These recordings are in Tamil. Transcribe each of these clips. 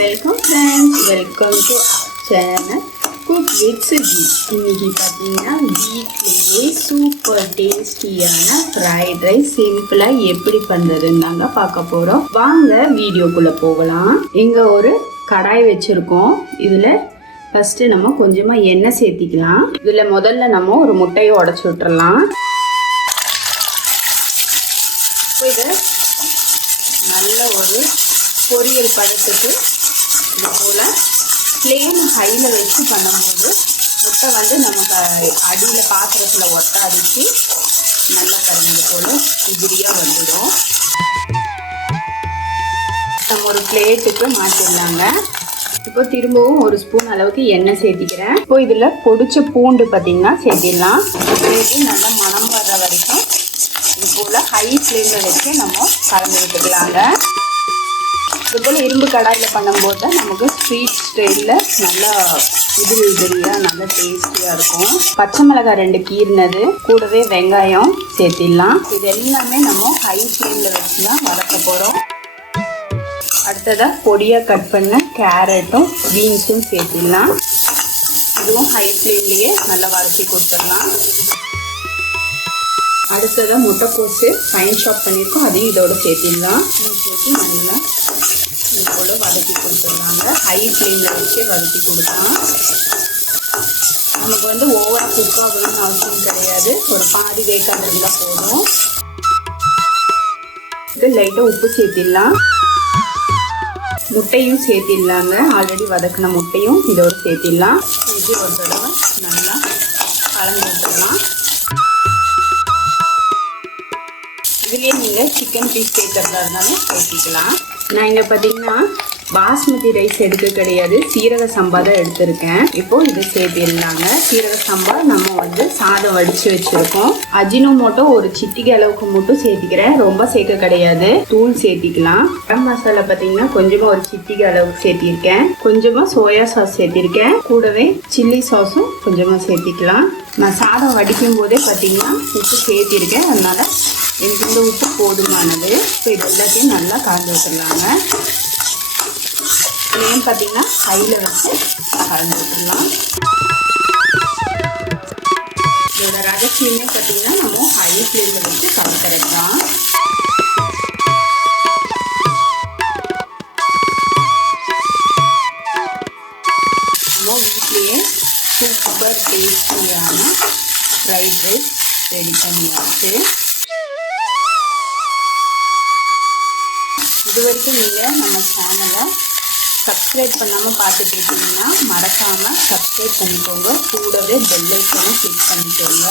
Welcome friends, welcome to channel cook with Suji. இன்றைக்கி பார்த்தீங்கன்னா வீட்லேயே சூப்பர் டேஸ்டியான ஃப்ரைட் ரைஸ் சிம்பிளாக எப்படி பண்ணுறதுன்னு தாங்க பார்க்க போகிறோம். வாங்க வீடியோக்குள்ளே போகலாம். இங்கே ஒரு கடாய் வச்சுருக்கோம். இதில் ஃபஸ்ட்டு நம்ம கொஞ்சமாக எண்ணெய் சேர்த்திக்கலாம். இதில் முதல்ல நம்ம ஒரு முட்டையை உடச்சி விட்டுறலாம். இதை நல்ல ஒரு பொரியல் பதத்துக்கு இது போல் ஃப்ளேம் ஹையில் வச்சு பண்ணும்போது முட்டை வந்து நமக்கு அடியில் பாத்திரத்தில் ஒட்டாடிச்சு நல்லா கரைஞ்சது போல் உதிரியாக வந்துடும். நம்ம ஒரு பிளேட்டுக்கு மாற்றிடலாங்க. இப்போ திரும்பவும் ஒரு ஸ்பூன் அளவுக்கு எண்ணெய் சேர்த்திக்கிறேன். இப்போ இதில் பொடிச்ச பூண்டு பார்த்திங்கன்னா சேர்த்திடலாம். சேர்த்து நல்லா மணம் வர்ற வரைக்கும் இது போல் ஹை ஃப்ளேமில் வச்சு நம்ம கலந்து விட்டுக்கலாங்க. இதுபோல் இரும்பு கடாயில் பண்ணும்போது தான் நமக்கு ஸ்வீட் ஸ்டைலில் நல்லா உதிரியாக நல்லா டேஸ்டியாக இருக்கும். பச்சை மிளகாய் 2 கீறினது, கூடவே வெங்காயம் சேர்த்திடலாம். இது எல்லாமே நம்ம ஹை ஃப்ளேமில் வச்சு தான் வதக்க போகிறோம். அடுத்ததாக பொடியாக கட் பண்ண கேரட்டும் பீன்ஸும் சேர்த்திடலாம். இதுவும் ஹை ஃப்ளேம்லேயே நல்லா வதக்கி கொடுத்துடலாம். அடுத்ததாக முட்டைக்கோசு ஃபைன் ஷாப் பண்ணியிருக்கோம், அதையும் இதோட சேர்த்திடலாம். சேர்த்து நல்லா இது போல் வதக்கி கொடுத்துடலாங்க. ஹை ஃப்ளேமில் வச்சு வதக்கி கொடுக்கலாம். நமக்கு வந்து ஓவர் குக் ஆகணும்னு அவசியம் கிடையாது, ஒரு பாதி வேக்காக இருந்தால் போதும். இது லைட்டாக உப்பு சேர்த்திடலாம். முட்டையும் சேர்த்திடலாங்க. ஆல்ரெடி வதக்கின முட்டையும் இதோடு சேர்த்திடலாம். இது ஒரு தடவை நல்லா கலந்து விட்டுடலாம். இதுலேயே நீங்கள் சிக்கன் பீஸ் சேர்க்கறதா இருந்தாலும் சேர்த்திக்கலாம். நான் இங்கே பார்த்தீங்கன்னா பாஸ்மதி ரைஸ் எடுக்க கிடையாது, சீரக சம்பா தான் எடுத்திருக்கேன். இப்போது இதை சேர்த்திடலாங்க. சீரக சம்பா நம்ம வந்து சாதம் வடித்து வச்சுருக்கோம். அஜினோமோட்டோ ஒரு சிட்டிகை அளவுக்கு மட்டும் சேர்த்திக்கிறேன், ரொம்ப சேர்க்க கிடையாது. தூள் சேர்த்திக்கலாம். கரம் மசாலா பார்த்தீங்கன்னா கொஞ்சமாக ஒரு சிட்டிகை அளவுக்கு சேர்த்திருக்கேன். கொஞ்சமாக சோயா சாஸ் சேர்த்திருக்கேன். கூடவே சில்லி சாஸும் கொஞ்சமாக சேர்த்திக்கலாம். நான் சாதம் வடிக்கும் போதே பார்த்தீங்கன்னா உப்பு சேர்த்திருக்கேன், அதனால் எனக்கு இந்த உப்பு போதுமானது. இப்போ இது எல்லாத்தையும் நல்லா கலந்து விட்டுடலாங்க. ஃப்ளேம் பார்த்திங்கன்னா ஹையில் வச்சு கலந்து விட்டுடலாம். இதோட ரகசியமே பார்த்திங்கன்னா நம்ம ஹை ஃப்ளேமில் வச்சு கலந்துக்கலாம். நம்ம வீட்லேயே சூப்பர் டேஸ்டியான ஃப்ரைட் ரைஸ் ரெடி பண்ணியாச்சு. இது வரைக்கும் நீங்கள் நம்ம சேனலை சப்ஸ்கிரைப் பண்ணாமல் பார்த்துட்டு இருக்கீங்கன்னா மறக்காமல் சப்ஸ்கிரைப் பண்ணிக்கோங்க. கூடவே பெல் ஐக்கானை கிளிக் பண்ணிக்கோங்க.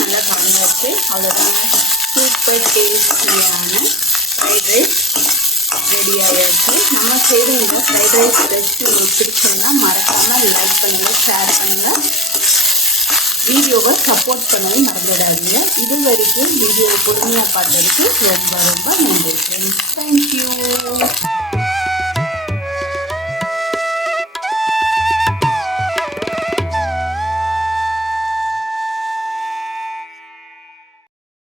நல்லா கலந்து வச்சு அவ்வளோதாங்க. சூப்பர் டேஸ்டியான ஃப்ரைட் ரைஸ் ரெடி ஆகிடுச்சு. நம்ம செய்கிற இந்த ஃப்ரைட் ரைஸ் ரெசிபி உங்களுக்கு பிடிச்சதுன்னா மறக்காமல் லைக் பண்ணுங்கள், ஷேர் பண்ணுங்கள், வீடியோவை சப்போர்ட் பண்ணவும் மறந்துடாதீங்க. இது வரைக்கும் வீடியோவை பொறுமையாக பார்த்ததுக்கு ரொம்ப ரொம்ப நன்றி ஃப்ரெண்ட்ஸ். தேங்க்யூ.